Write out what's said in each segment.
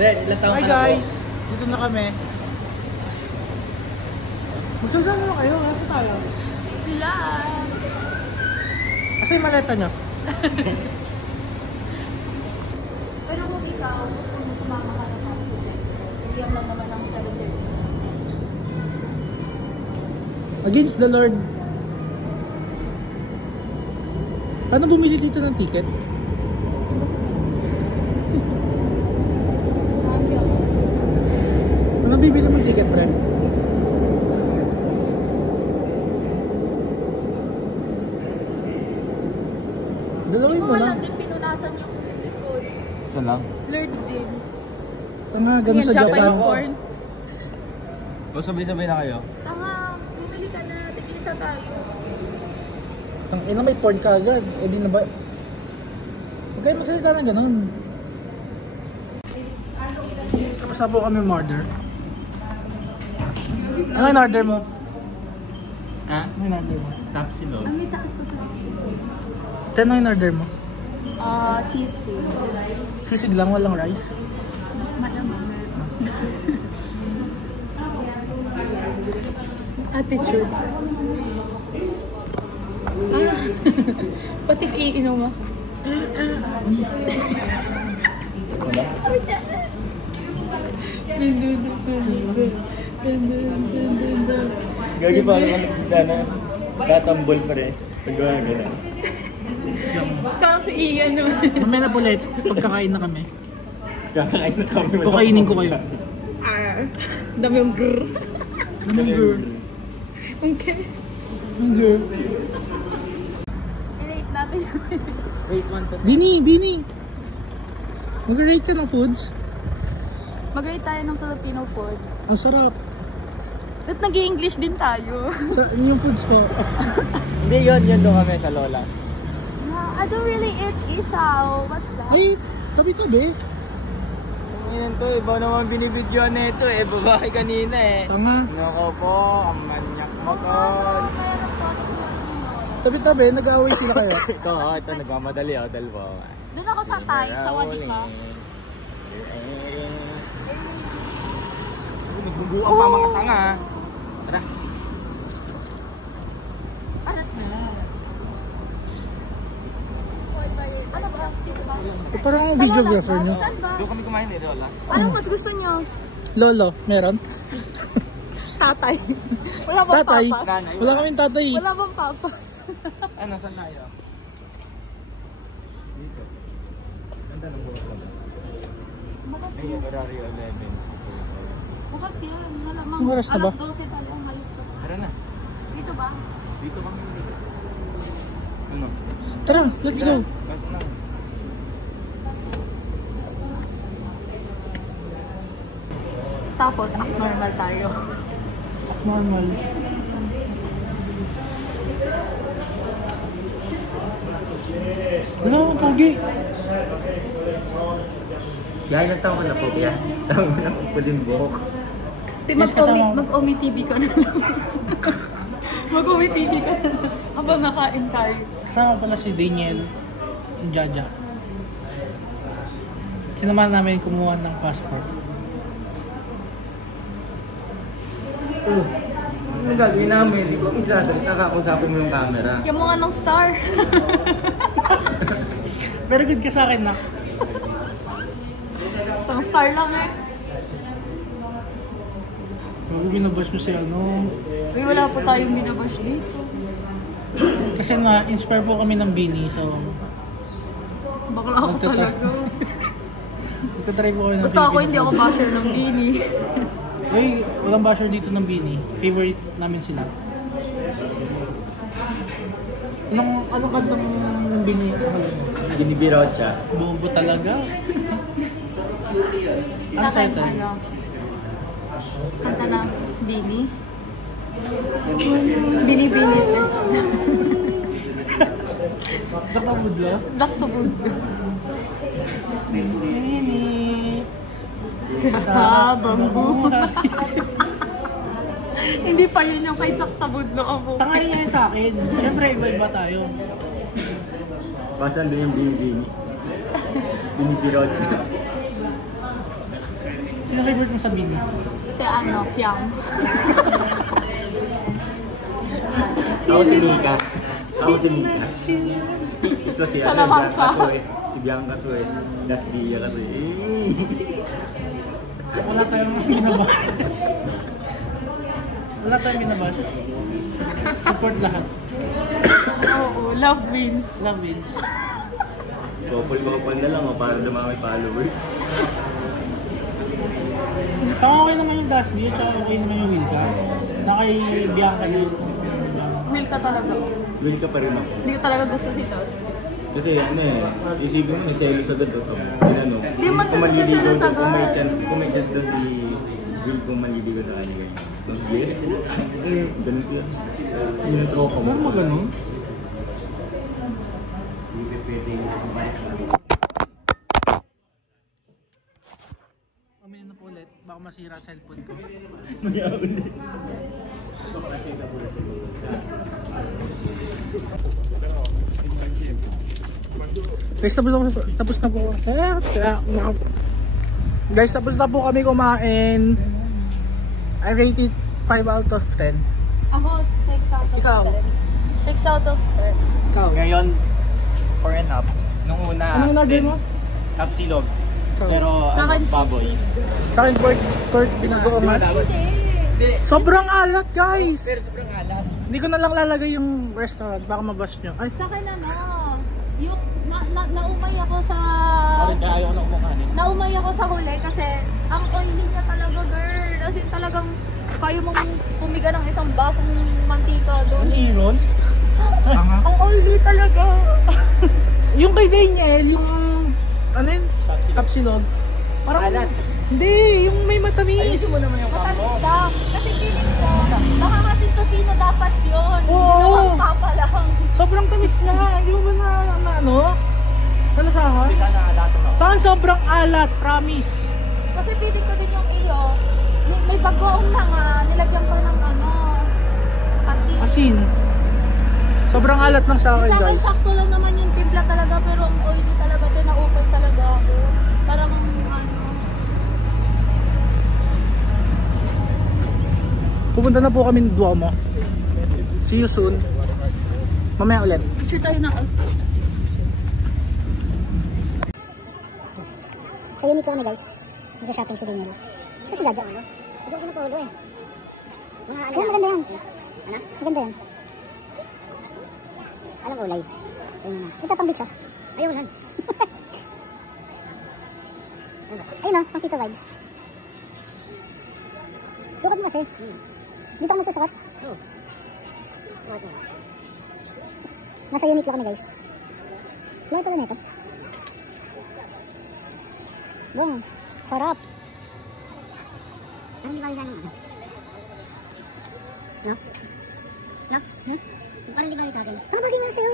Hi guys! Dito na kami. Magsalita na kayo. Nasa tayo? Sila! Asa yung maleta nyo? Pero kung ikaw, gusto mo sumama ka na sa akin sa Jensen, hindi lang naman ang 7:30. Against the Lord. Paano bumili dito ng ticket? Ano bibili mong ticket, Brent? Dalawin mo lang. Hindi din pinunasan yung likod. Isa lang? Lord din. Tanga, gano'n sa Japanese Japan. porn. O sabay-sabay na kayo? Tanga, bumili ka na. Tig-isa tayo. Ang ina, may porn ka agad. Eh di na ba? Huwag kayo magsalita na gano'n. Kamusta po kami order? Ano yung order mo? Ha? Ano yung order mo? Tapsilog. Ang may taas pa tayo. Ano yung order mo? Sisig. Sisig lang, walang rice. Malamang. Attitude. Pati iinom mo. Wala? Gagi pa naman na tatambol pa rin. Paggawa na gano'n. Parang si Ian naman. Mamaya na ulit, pagkakain na kami. Kakain na kami. Kukainin ko kayo. Dami yung grrr. Anong girl? Okay. Anong girl? I-rate natin yun. Wait, 1 to Bini! Mag-rate ka ng foods? Mag-rate tayo ng Filipino food. Ang sarap. Ba't nag-i-English din tayo? Yung foods po. Hindi yun doon kami sa Lola. I don't really eat isaw. What's that? Ay, tabi-tabi. Ngayon to, iba naman binibidyoan na ito eh. Babae kanina eh. Tama. Nako po, ang manyak mo tol. Tabi-tabi, nag-aaway sila kayo. Ito, nagmamadali ako, dalawa. Doon ako sa Thai, sa Wadika. Nagbubuang pa mga tanga. Tara. Ano ba? Dito ba? Parang ang videographer nyo. Saan ba? Doon kami kumain eh, Lola. Anong mas gusto nyo? Lolo, meron? Tatay. Wala bang Tatay? papas? Wala kaming tatay. Wala bang papas? Ano, saan tayo? Dito. Ganda ng bukas lang. Bukas Ay, yan. horario 11. Bukas yan. Malamang. Anong oras na ba? Alas 12 tayo ang halip ko. Tara na. Dito ba? Dito kami dito. Ano? Tara, let's go. Basta na. Tapos, act normal tayo. Normal. Wala akong pogi. Kaya ilang taon ka na po, kaya? Taon mo na po din buhok. Mas kasama- Mag-Omi TV ka na lang. Mag-Omi TV ka na lang. Habang nakain tayo. Kasama pala si Daniel, yung Jaja. Sinamahan namin kumuha ng passport. Oh, ano gagawin namin? Ikaw ang sasalita ka kung sapin mo yung camera. Yung mga ng star. Pero good ka sa akin na. Isang star lang eh. Sabi binabash mo si ano. Uy, wala po tayong binabash dito. Kasi na-inspire po kami ng Bini, so Bakla ako talaga. nagtatry po kami ng Basta ako hindi ako basher ng Bini. Uy, walang basher dito ng Bini. Favorite namin sila. Anong kantang ng Bini? Binibirot siya. Bobo talaga. Ano Sa akin, sa'yo tayo? ano, kanta ng Bini. Bini-bini. Sa pabudlo? Back to good. Bini. Sa bambu. Hindi pa yun yung kay Saktabud no ako. Tangay niya sa akin. Siyempre, iba-iba tayo. Basan din yung binibini. Binibirot siya. Sino favorite mo sa Bini? Si ano, Fiam. Ako si Mika. Ako si Mika. Ito si Salamat Bianca ka. to eh. Si Bianca to eh. Das Dia ka to eh. Wala tayong binabash. Wala tayong binabash. Support lahat. Oo, love wins. Love wins. Couple na lang oh, para dumami followers. Saka okay naman yung Dash D at saka okay naman yung Wilka. Na kay Bianca na yun. Will ka talaga. Will ka pa rin ako. Hindi ko talaga gusto si Dos. Kasi ano eh, isipin mo, selos agad oh. Ano, Di man sa selos agad. Kung may chance daw si Will kung maliligo sa kanya. Mas bless po. Ganun siya. Yun yung tropa mo. Ano ganun? Hindi pwede yung Mamaya na po ulit. Baka masira cellphone ko. Guys, tapos na po. Guys, tapos na po kami kumain. I rate it 5 out of 10. Ako, 6 out of 10. Ikaw? 6 out of 10. Ikaw? Ngayon, 4 and up. Nung una, Anong in-order mo? Tapsilog. Ikaw? Pero Sa akin, baboy. sisig. Sa akin, pork binagoongan. Hindi. Sobrang alat, guys! Pero sobrang alam. Hindi ko na lang lalagay yung restaurant. Baka mabash nyo. Ay, Sa akin ano, yung naumay ako sa... Kaya ayaw na kumakanin. Naumay ako sa huli kasi ang oily niya talaga, girl. As in talagang kayo mong pumiga ng isang basong mantika doon. Iron? Ang oily talaga. yung kay Daniel, yung... Ano yun? Tapsilog. Parang... Alat. Hindi, yung may matamis. Ayusin mo naman yung Matamis kampo. lang. Kasi feeling ko, baka kasi tosino dapat yun. Oo. Papa lang. Sobrang tamis niya. Hindi mo ba na ano? Nalasahan? Hindi sana alat ako. Sa akin sobrang alat, promise. Kasi feeling ko din yung iyo, may bagoong na nga, nilagyan ko ng ano, asin. Asin. Sobrang alat lang sa akin, Sa akin, guys. sakto lang naman yung timpla talaga, pero ang oily talaga, tinaupay talaga ako. Parang ano, Pupunta na po kami ng Duomo. See you soon. Mamaya ulit. picture tayo na. Sa unit kami guys, mag-shopping si Daniel. Sa si Jaja, ano? Gusto ko sa polo eh. Mga ano maganda yan. Ano? Maganda yan. Alam ko, live. Ayun na. Ito pang beach oh. Ayun na. Ayun o, pang tito vibes. Sukat mo kasi. Dito ka magsusukat? Oo. Sukat mo. Nasa unit lang kami guys. Lagi pala nito. Boom. Sarap. Parang di ba yung ano? No? No? Hmm? Parang di ba yung sa akin? Parang bagay nga sa'yo.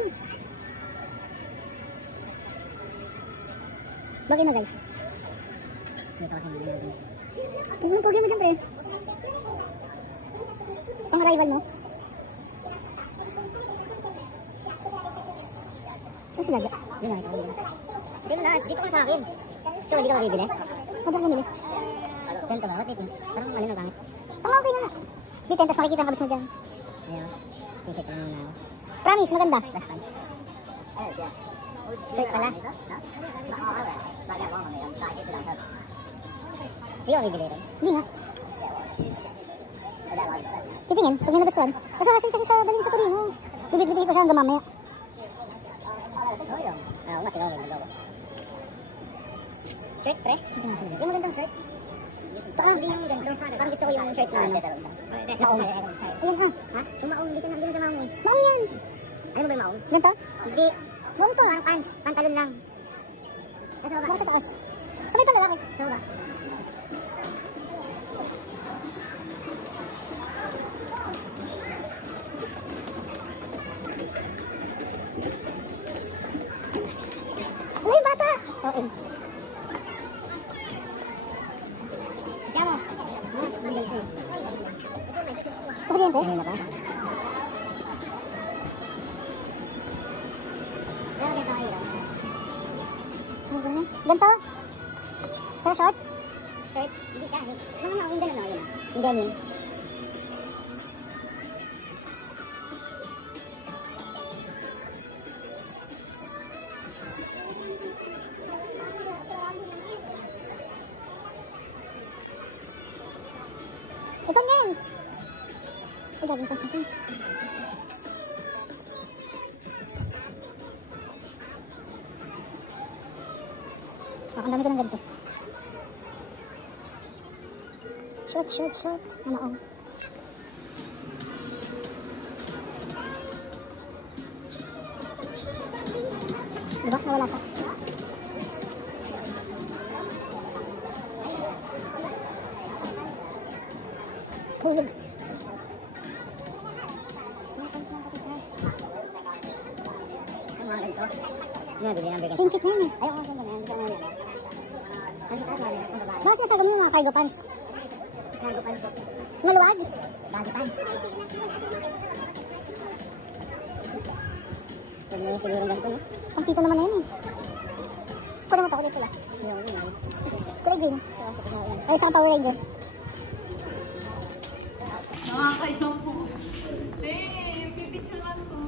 Bagay na guys. Huwag mong pogyan mo dyan pre. Pang-arrival mo. Saan si Jaja? Yun na, ito. Hindi mo lahat. Dito ka sa akin. Ito, hindi ka mabibili? Huwag ako bumili. Ganito ba? What dito? Parang mali na pangit. Okay nga. Dito, tapos makikita ang kabis mo dyan. Ayan. T-shirt na muna. Promise, maganda. Shirt pala. Hindi ako bibili rin. Hindi nga. Titingin, pag may nagustuhan. Kasi siya galing sa Torino. Bibili ko siya hanggang mamaya. Oo, matinaw rin. Shirt, pre? Yung magandang shirt. Parang hindi yung ganito. Parang gusto ko yung shirt na ano. Maong. Ayan ah. Ha? Yung maong. Hindi siya maong eh. Maong yan. Ano ba yung maong? Ganito? Hindi. Maong to. Parang pants. Pantalon lang. Baka sa taas. Sabay pala lalaki. Ano ba? Uy, bata! Okay. Siya mo. Kuryente? Ayun na ba? Ganito? Pero short? shirt. Hindi siya. Mga maong ganun, oh, yun. Yung denim. Ito yan! Ay, gagawin pa sa akin. Ang dami ko ng ganito. Short. Mamaong. Diba? Nawala siya. Tulog. Ang mga ganito. Same fit na yun eh. Ayaw ko ganda na yan. Bakit sinasabi mo yung mga cargo pants? Cargo pants. Maluwag? Cargo pants. Pwede mo yung siguro ganito, no? Pang tito naman na yun eh. Kunin mo ito, ulit pula. Kulay green. Ay, isang Power Ranger. Nakakayaw po. Babe, pipicturean ko.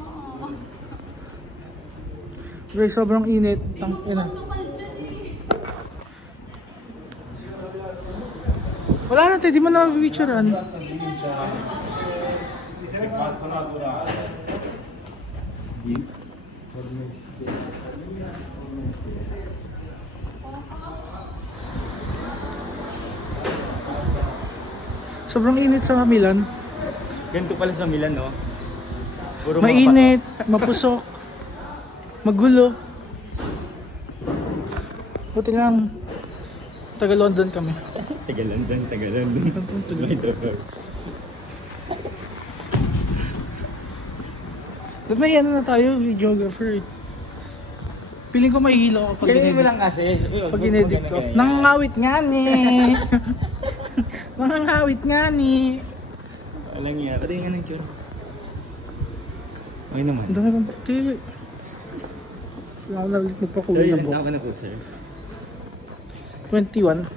Guys, sobrang init. Tangina. Wala na tayo, di mo na mapipicturean. Sobrang init sa Milan. Ganito pala sa Milan, no? Puro Mainit, mapusok, magulo. Buti lang, taga London kami. Taga London. Ba't may ano na tayo, videographer. Piling ko mahihilo ako pag Ganyan mo inedit. lang kasi. Pag inedit ko. Nangangawit nga ni. Nangangawit nga ni. Walang yan. Pati nga ng tsura. Okay naman. Ang dami kong puti. Wala ko na ulit magpakulay Sorry, na lang po. ako na po, sir. 21.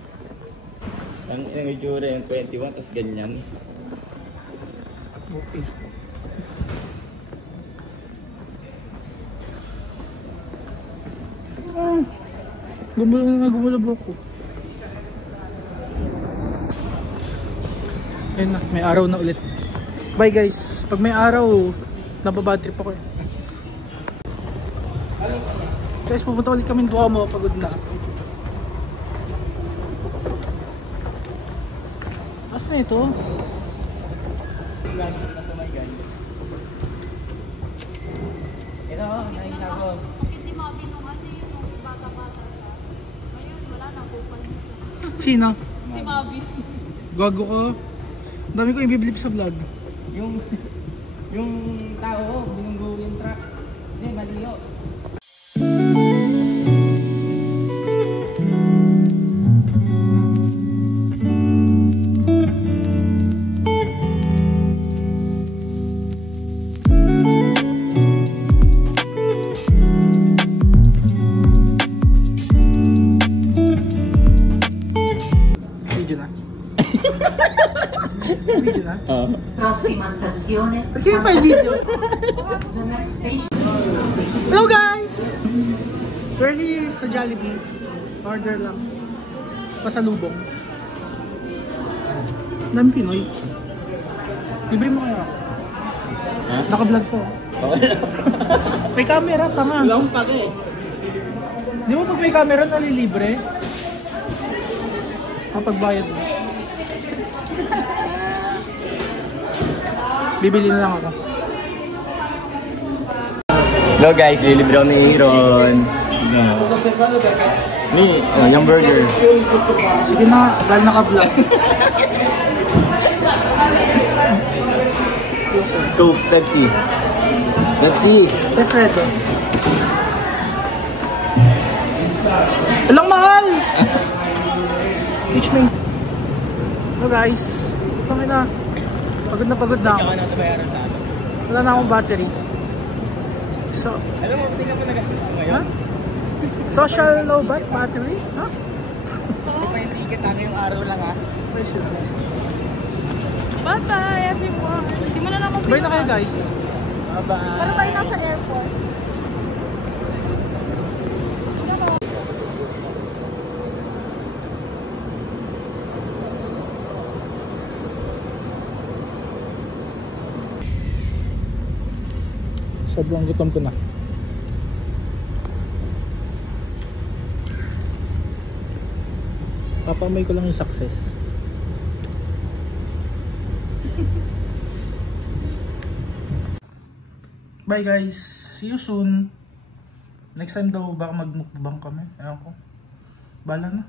Ang itsura yung 21, tapos ganyan. Okay. Gumulabok ko. Ayun na, may araw na ulit. Bye guys. Pag may araw, nababadtrip ako eh. Guys, pupunta ulit kami Duomo. Pagod na. Taas na ito. Ito, nakita ko. Hindi mabinungan na yun nung bata-bata ka. Ngayon, wala na kupal. Sino? Si Mabi. Gago ko. Ang dami ko ibiblip sa vlog. Yung tao, binunggo yung truck. Hindi, mali yun. Video na. Video na. Prossima stazione, Perché mi fai il video? the next station. Hello guys! We're here sa Jollibee. Order lang. Pasalubong. Dami Pinoy. Libre mo kaya ako. Ha? Naka-vlog ko. Okay lang. May camera, tama. Wala akong pake. Di mo pag may camera nalilibre? Kapag-bayad mo. Bibili na lang ako. Hello guys, lilibre ako ni Aaron. Yung burger. Sige na, dahil naka-vlog. Coke, Pepsi. Alfredo. Alang mahal! Teach me. Hello guys. Pangin na. Pagod na ako. Wala na akong battery. So, Alam mo, tingnan mo nagastos ko ngayon. ha? Social low bat battery? Ha? kita ngayong araw lang ha. Bye sila. Bye-bye everyone. Hindi mo na lang Bye na kayo guys. Bye-bye. Para tayo nasa airport. Sobrang gutom ko na. Papamay ko lang yung success. Bye guys. See you soon. Next time daw baka magmukbang kami. Ewan ko. Bala na.